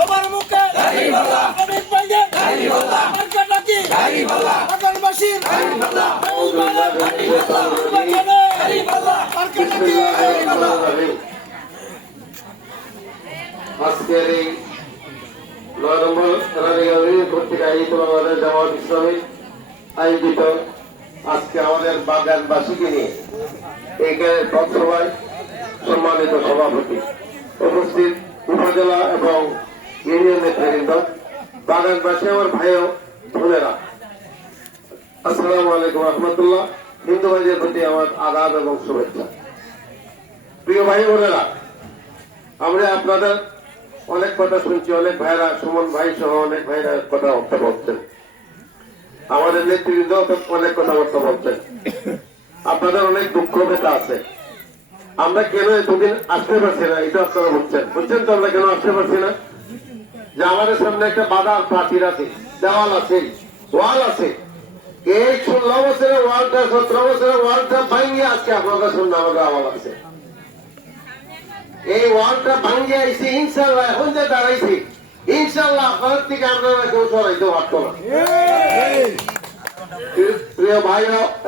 তোমার মুখে অনেক বাইরে নাকি বাগানবাসীর আজকের এই ৯ নম্বর রানীগঞ্জ কর্তৃক আয়োজিত বাংলাদেশ জামায়াত ইসলামী আয়োজিত আজকে আমাদের বাগানবাসীকে নিয়ে এইখানে পঞ্চসভায় সম্মানিত সভাপতি উপস্থিত উপজেলা এবং ইউনিয়ন নেতৃবৃন্দ, বাগানবাসী আমার ভাই ও বোনেরা, আসসালামু আলাইকুম রহমতুল্লাহ। হিন্দু ভাইদের প্রতি আমার আদাব এবং শুভেচ্ছা। প্রিয় ভাই বোনেরা, আমরা আপনাদের অনেক কথা শুনছি, অনেক ভাইরা, সুমন ভাই সহ অনেক ভাইরা কথাবার্তা বলছেন, আমাদের নেতৃবৃন্দ অনেক কথাবার্তা বলছেন। আপনাদের অনেক দুঃখ ব্যথা আছে। আমরা কেন এতদিন আসতে পারছি না এটা আপনারা বুঝছেন তো আমরা কেন আসতে পারছি না? যে আমাদের সামনে একটা বাধা প্রাচীর আছে, দেওয়াল আছে, ওয়াল আছে। এই 16 বছরের ওয়ালটা, 17 বছরের ওয়ালটা ভাঙিয়ে আজকে আপনাদের সামনে আমাদের আওয়াল আছে। এই ওয়ালটা ভাঙিয়ে আইসি, ইনশাল্লাহ এখন যে দাঁড়াইছি, ইনশাল্লাহ আপনার থেকে আপনারা কেউ সরাইতে পারতো না। প্রিয় ভাই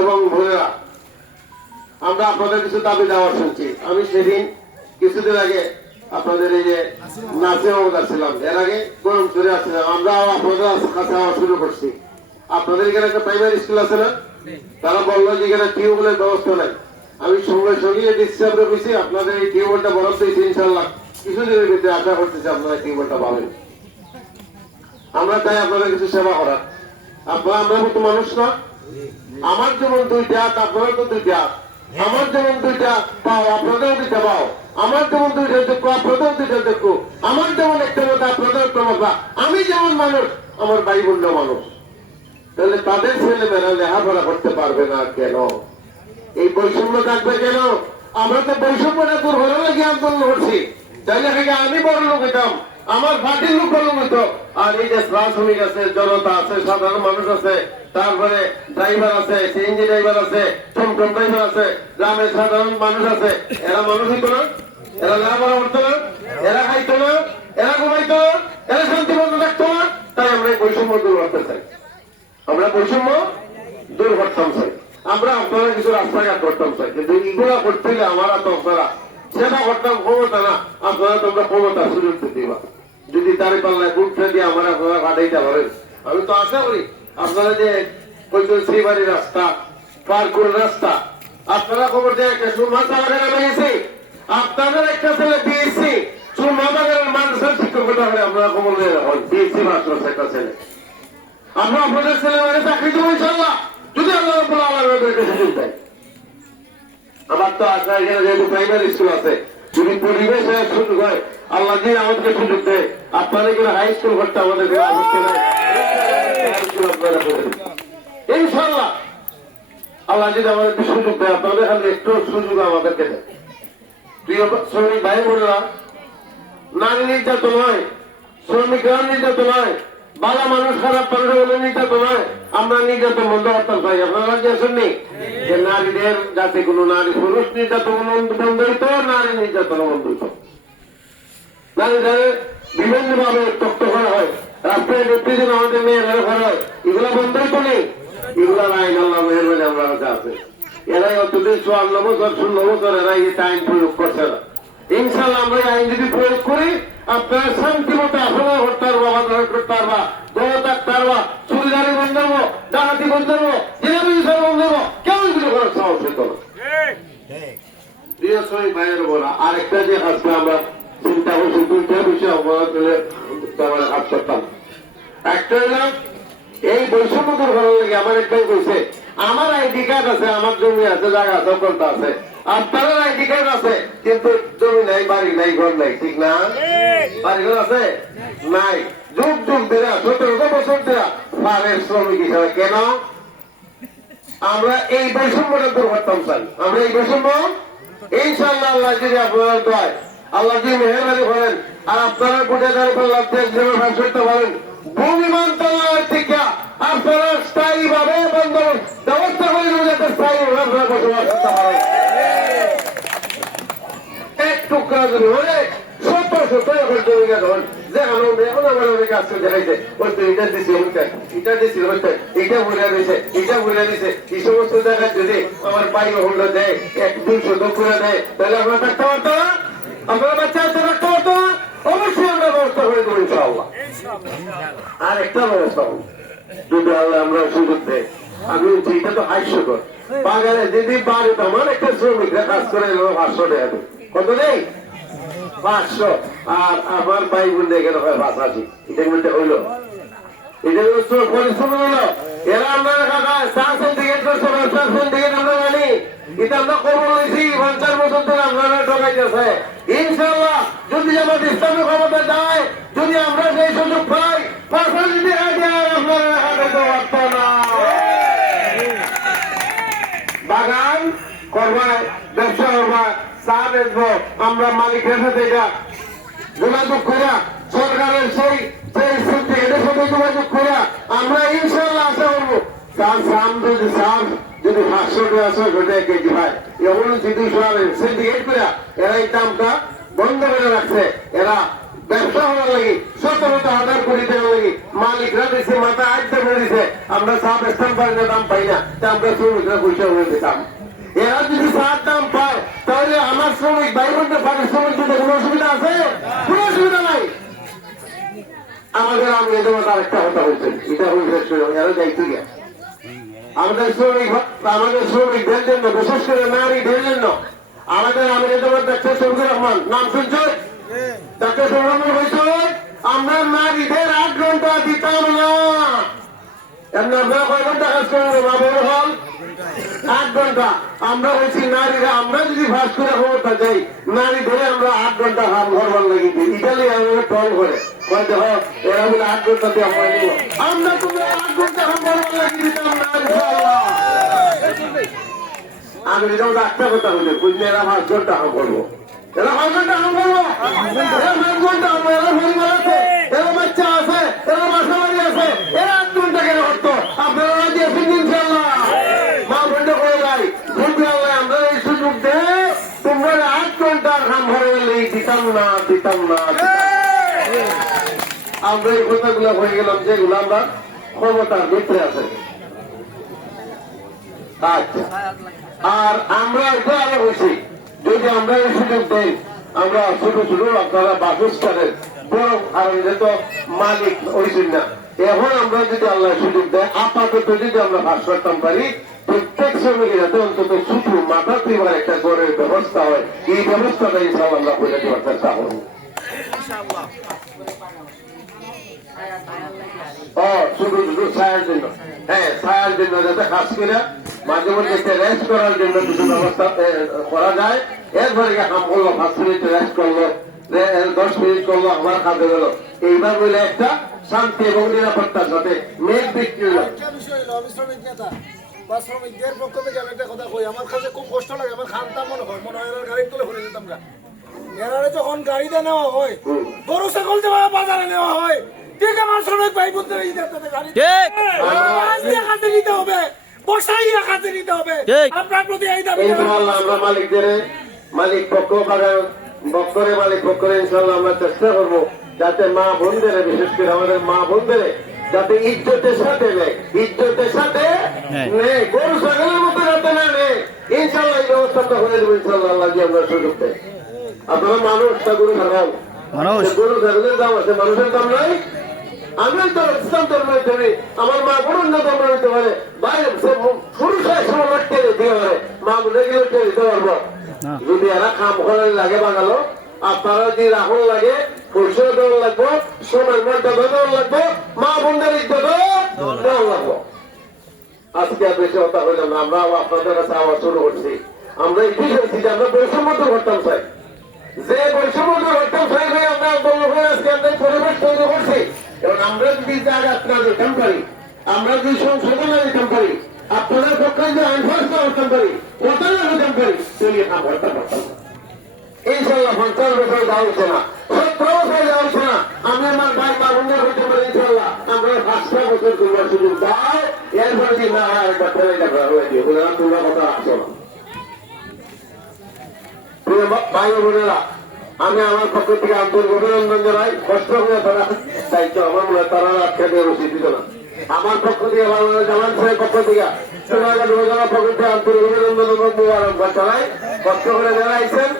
এবং বোনেরা, আমরা আপনাদের কিছু দাবি দেওয়া শুনছি। আমি সেদিন কিছুদিন আগে আপনাদের এই যে নাচে ছিলাম, এর আগে গরম চলে আসছিলাম, আমরা আপনাদের কাছে আওয়া শুরু করছি। আপনাদের এখানে একটা প্রাইমারি স্কুল আছে না? তারা বললো যে এখানে টিউবওয়েলের ব্যবস্থা নাই। আমি সঙ্গে সঙ্গে ডিসকাউন্ট করেছি, আপনাদের এই টিউবওয়েলটা বরাদ্দ দিয়েছি। ইনশাল্লাহ কিছুদিনের ভিতরে আশা করতেছি আপনারা টিউবওয়েলটা পাবেন। আমরা চাই আপনাদের কিছু সেবা করার। আপনারা আমরা মতো মানুষ না? আমার যেমন 2টা হাত, আপনারা তো 2টা হাত। আমার যেমন 2টা পাও, আপনাদেরও 2টা পাও। আমার যেমন 2টা চক্ষু, আপনাদেরও 2টা চক্ষু। আমার যেমন একটা মাথা, আপনাদেরও একটা মাথা। আমি যেমন মানুষ, আমার ভাই বোনরা মানুষ। তাহলে তাদের ছেলেমেয়েরা লেখাপড়া করতে পারবে না কেন? এই বৈষম্য থাকবে কেন? আমরা তো বৈষম্যটা দূর হওয়ার লাগে আন্দোলন করছি। তাইলে আমি বড় লোক হইতাম, আমার পার্টির লোক বড় লোক হইতো। আর এই যে শ্রমিক আছে, জনতা আছে, সাধারণ মানুষ আছে, তারপরে ড্রাইভার আছে, সিএনজি ড্রাইভার আছে, টমটম ড্রাইভার আছে, গ্রামের সাধারণ মানুষ আছে, এরা মানুষ হইতো না? এরা লেখাপড়া করতো না? এরা খাইতো না? এরা ঘুমাইতো না? এরা শান্তিপূর্ণ থাকতো না? তাই আমরা এই বৈষম্য দূর করতে চাই। আমরা বৈষম্য দূর করতাম চাই। আমরা আপনারা কিছু রাস্তাঘাট করতাম চাই, কিন্তু এগুলা করতে গেলে আমরা তো আপনারা সেবা করতাম ক্ষমতা না, আপনারা তোমরা ক্ষমতা সুযোগ দিবা। যদি তারে পাল্লায় গুটে দিয়ে আমরা আপনারা কাটাইতে পারেন, আমি তো আশা করি আপনারা যে শ্রীবাড়ি রাস্তা, পার্কুর রাস্তা, আপনারা খবর দেয় একটা সুরমা বাগানে বেরিয়েছি, আপনাদের একটা ছেলে বিএসসি সুরমা বাগানের মানুষের শিক্ষকতা হলে আপনারা খবর দিয়ে রাখুন, বিএসসি মাস্টার একটা ছেলে। আমরা আপনাদের ছেলেমেয়েরা চাকরি দেবো ইনশাল্লাহ, যদি আল্লাহ রাব্বুল আলামিন সুযোগ দেয়। আমার তো আশা এখানে যেহেতু প্রাইমারি স্কুল আছে, যদি পরিবেশ সুযোগ হয়, আল্লাহ যদি আমাদেরকে সুযোগ দেয়, আপনারা এখানে হাই স্কুল করতে আমাদের ইনশাল্লাহ আল্লাহ যদি আমাদেরকে সুযোগ দেয়, আপনাদের খালি একটু সুযোগ আমাদেরকে দেয়। প্রিয় শ্রমিক ভাই বোনেরা, নারী নির্যাতন হয়, শ্রমিকরা নির্যাতন হয়, বালা মানুষ খারাপ মানুষ হলে নির্যাতন হয়, আমরা নির্যাতন বন্ধ করতাম চাই। আপনারা রাজি আসেননি যে নারীদের যাতে কোনো নারী পুরুষ নির্যাতন বন্ধ হইত, নারী নির্যাতন বন্ধ হইত। নারীদের বিভিন্ন ভাবে তথ্য করা হয়, রাস্তায় নেতৃত্ব আমাদের মেয়েরা করা হয়, এগুলা বন্ধ হইতো নেই। এগুলা আইন আল্লাহ মেহরবানি আমরা কাছে আছে। এরাই অতদিন 54 বছর 16 বছর এরা এই আইন প্রয়োগ করছে না। ইনশাল্লাহ আমরা আইন যদি প্রয়োগ করি, আপনারা শান্তি মতো আসনা করতে পারবো, বাজার করতে পারবা, দল থাকতে পারবা, চুরিদারি বন্ধ হবো, ডাকাতি বন্ধ হবো, জিলাপি বিষয় বন্ধ হবো, কেউ এগুলো করার সাহস হইত না। প্রিয় শ্রমিক ভাইয়ের বলা আরেকটা যে আজকে আমরা চিন্তা করছি, 2টা বিষয় আমরা হাত করতাম। একটা হইলাম এই বৈষম্য দূর করার লাগে আমার একটাই কইছে, আমার আইডি কার্ড আছে, আমার জমি আছে, জায়গা দখলটা আছে, আপনার আইডি কার্ড আছে, কিন্তু জমি নাই, বাড়ি নাই, ঘর নাই, ঠিক না? বাড়ি ঘর আছে নাই, যুগ যুগ দেরা 17 বছর দেরা ফারের শ্রমিক হিসাবে। কেন? আমরা এই বৈষম্যটা দূর করতাম চাই। আমরা এই বৈষম্য ইনশাল্লাহ আল্লাহ যদি আপনারা দোয়ায়, আল্লাহ যদি মেহরবানি করেন, আর আপনারা বুঝে দাঁড়িয়ে পারলাম ভাগ করতে পারেন, ভূমিমান তলার থেকে আপনারা স্থায়ী ভাবে বন্ধ ব্যবস্থা করে যাতে স্থায়ী ভাবে বসবাস করতে পারেন। এক টুকরা যদি হলে সত্তর এখন জমি যখন যে এখন আমার অনেক কাজ করে দেখাইছে ওই তো এটা দিছি এটা দিছি এটা ভরে দিছে এটা ভরে দিছে এই সমস্ত জায়গায় যদি আমার পাই হল দেয় 100-200 করে দেয় তাহলে আমরা থাকতে পারতো না, আপনারা বাচ্চা থাকতে পারতো না। অবশ্যই আমরা ব্যবস্থা করে দেবো ইনশাআল্লাহ। আর একটা ব্যবস্থা হবে যদি আল্লাহ আমরা সুযোগ দেয়, আমি বলছি এটা তো হাস্যকর। বাগানে যদি বাড়ি আমার একটা শ্রমিকরা কাজ করে 500 টাকা দেয়, কত নেই 500, আর আমার ভাই বোন এখানে হয় 85, এটা বলতে হইলো, এটা হলো পরিশ্রম হইলো। এরা আমরা সার্টিফিকেট করছে, সার্টিফিকেট আমরা জানি, এটা আমরা কবর লইছি 50 বছর ধরে আপনারা ঠকাইতেছে। ইনশাআল্লাহ যদি আমার ইসলামী ক্ষমতা যায়, যদি আমরা সেই সুযোগ পাই, 5,000 টাকা দিয়ে আপনারা হাতে পারতো না। বাগান করবায়, ব্যবসা করবায়, চা বেচবো, আমরা মালিকের সাথে এটা যোগাযোগ করা, সরকারের সেই এটার সাথে যোগাযোগ করা আমরা ইনশাল্লাহ আশা করবো তার দাম যদি 500 টাকা 600 টাকা কেজি হয়, এমন যদি সিন্ডিকেট করে এরা এই দামটা বন্ধ করে রাখছে। এরা ব্যবসা হওয়ার লাগে 17,000 কোটি টাকা লাগে মালিকরা দিচ্ছে, মাথা আটটা বেরিয়েছে, আমরা চা বেচতাম পারি না, দাম পাই না, তা আমরা শ্রমিকরা পয়সা হয়ে দিতাম। এরা যদি চার দাম পায় তাহলে আমার শ্রমিক ভাই বোনদের পারিশ্রমিক দিতে কোনো অসুবিধা আছে? কোনো অসুবিধা নাই। আমাদের আমি তোমার আরেকটা কথা বলছেন, এটা হয়েছে এরা যাইতে গিয়া আমাদের শ্রমিকদের জন্য, বিশেষ করে নারীদের জন্য আমাদের আমি তোমার ডাক্তার শফিকুর রহমান নাম শুনছো? ডাক্তার শফিকুর রহমান বলছো আমরা নারীদের 8 ঘন্টা দিতাম না। আপনারা কয় ঘন্টা কাজ করবেন বাবুর হল? 8 ঘন্টা। আমরা বলছি নারীরা আমরা যদি ফাঁস করে ক্ষমতা যাই, নারী ধরে আমরা 8 ঘন্টা হাম ঘরবার লাগিয়ে দিই। ইটালি আমাদের টল করে দেখো এরা বলে 8 ঘন্টা দিয়ে আমরা নিব, আমরা তুমি 8 ঘন্টা হাম ঘরবার লাগিয়ে দিতাম না। আমি যেমন একটা কথা বলি, বুঝলে এরা 5 ঘন্টা হাম করবো, এরা 5 ঘন্টা হাম করবো, এরা 5 ঘন্টা হাম, এরা পরিবার আছে, এরা বাচ্চা আছে, এরা বাসা বাড়ি আছে, এরা 8 ঘন্টা কেন করতো? আপনারা রাজি আছেন ইনশাআল্লাহ? মা বন্ধ করে যাই যদি আল্লাহ আমরা এই সুযোগ দেয়, তোমরা 8 ঘন্টার হাম ঘরে দিতাম না। আমরা এই কথাগুলো হয়ে গেলাম যেগুলো আমরা ক্ষমতার ভিতরে আছে। আচ্ছা, আর আমরা এটা আরো হয়েছি যদি আমরা এই সুযোগ দেই, আমরা ছোট ছোট আপনারা বাসস্থানের বড় আরো তো মালিক হয়েছেন না, এখন আমরা যদি আল্লাহ সুযোগ দেয়, আপাতত যদি আমরা বাস করতাম পারি, প্রত্যেক শ্রমিকের যাতে অন্তত শুধু মাথা তুইবার একটা গড়ের ব্যবস্থা হয়, এই ব্যবস্থাটা ইনশাআল্লাহ আমরা করে দেওয়ার চেষ্টা করবো। শুধু শুধু ছায়ার জন্য, হ্যাঁ ছায়ার জন্য যাতে কাজ করে মাঝে মধ্যে একটা রেস্ট করার জন্য কিছু ব্যবস্থা করা যায়। এরপরে কাম করলো 5 মিনিট রেস্ট করলো, 10 মিনিট করলো, আমার কাজে গেল, এইবার বলে একটা শান্তি এবং নিরাপত্তার সাথে মেঘ বিক্রি হলো। শ্রমিক নেতা বা শ্রমিকদের পক্ষ থেকে আমি একটা কথা কই, আমার কাছে খুব কষ্ট লাগে, আমার খানটা মনে হয় গাড়ির তলে ঘুরে যেতাম। এরারে যখন গাড়িতে নেওয়া হয়, গরু ছাগল যেভাবে বাজারে নেওয়া হয়, ঠিক আমার শ্রমিক ভাই বোনদের কাছে নিতে হবে, বসাইয়া কাছে নিতে হবে। আপনার প্রতি এই দাবি আমরা মালিক পক্ষ বক্তরে মালিক পক্ষরে ইনশাল্লাহ আমরা চেষ্টা করবো যাতে মা বোনদের, বিশেষ করে আমাদের মা বোনদের যাতে ইজ্জতের সাথে নেয়, ইজ্জতের সাথে নেয়, গরু ছাগলের মতো যাতে না নেয়, ইনশাল্লাহ এই ব্যবস্থাটা হয়ে দেবো ইনশাল্লাহ। আল্লাহ যে আমরা সুযোগ দেয়, আপনারা মানুষ তা গরু ছাগল, গরু ছাগলের দাম আছে, মানুষের দাম নাই। আমি তো ইসলাম ধর্মের ধরে আমার মা বোন অন্য ধর্ম হইতে পারে, বাইরে পুরুষ সময় দিতে পারে, মা বোনে গেলে দিতে পারবো। যদি এরা খাম করার লাগে বাঙালো, আপনারা যদি রাহুল লাগে, পরিষদ দেওয়ার লাগবো, সময় মর্যাদা দেওয়ার লাগবো, মা বোনদের ইজ্জত দেওয়ার লাগবো। আজকে আর বেশি কথা হইলাম না, আমরা আপনাদের কাছে আওয়াজ শুরু করছি। আমরা এটাই করছি যে আমরা বৈষম্য করতাম চাই, যে বৈষম্য করতাম চাই, আমরা আজকে আমরা পরিবেশ তৈরি করছি। এবং আমরা যদি জায়গা আপনারা দিতাম পারি, আমরা যদি সংশোধন দিতাম পারি, আপনাদের পক্ষে যদি আইনফোর্স করতাম পারি, কোথায় দিতাম পারি, তুমি কাম করতে পারতাম। ইনশাল্লাহ 50 বছর যাওয়া হচ্ছে না, 17 বছর যাওয়া হচ্ছে না, আমি আমার ভাই মা বোনদের হইতে পারি ইনশাল্লাহ। আমরা 5টা বছর করবার সুযোগ দাও, এরপরে কি না হয় একটা ফেলে দেখা হয়ে দিয়ে বলে তোমরা কথা রাখছো না। প্রিয় ভাই বোনেরা, আমি আমার পক্ষ থেকে আন্তরিক অভিনন্দন জানাই। কষ্ট করে তারা দায়িত্ব আমার মনে হয় তারা আটকে রসিদ দিত না। আমার পক্ষ থেকে বাংলাদেশ জামাত সাহেবের পক্ষ থেকে সোনারঘাট উপজেলার পক্ষ থেকে আন্তরিক অভিনন্দন এবং মুবারকবাদ জানাই। কষ্ট করে জানাইছেন,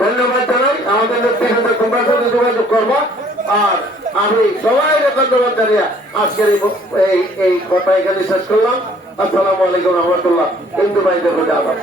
ধন্যবাদ জানাই। আমাদের নেতৃত্বে তোমরা সাথে যোগাযোগ করবো। আর আমি সবাই ধন্যবাদ জানিয়ে আজকের এই কথা এখানে শেষ করলাম। আসসালামু আলাইকুম রহমতুল্লাহ। হিন্দু ভাইদের প্রতি আবার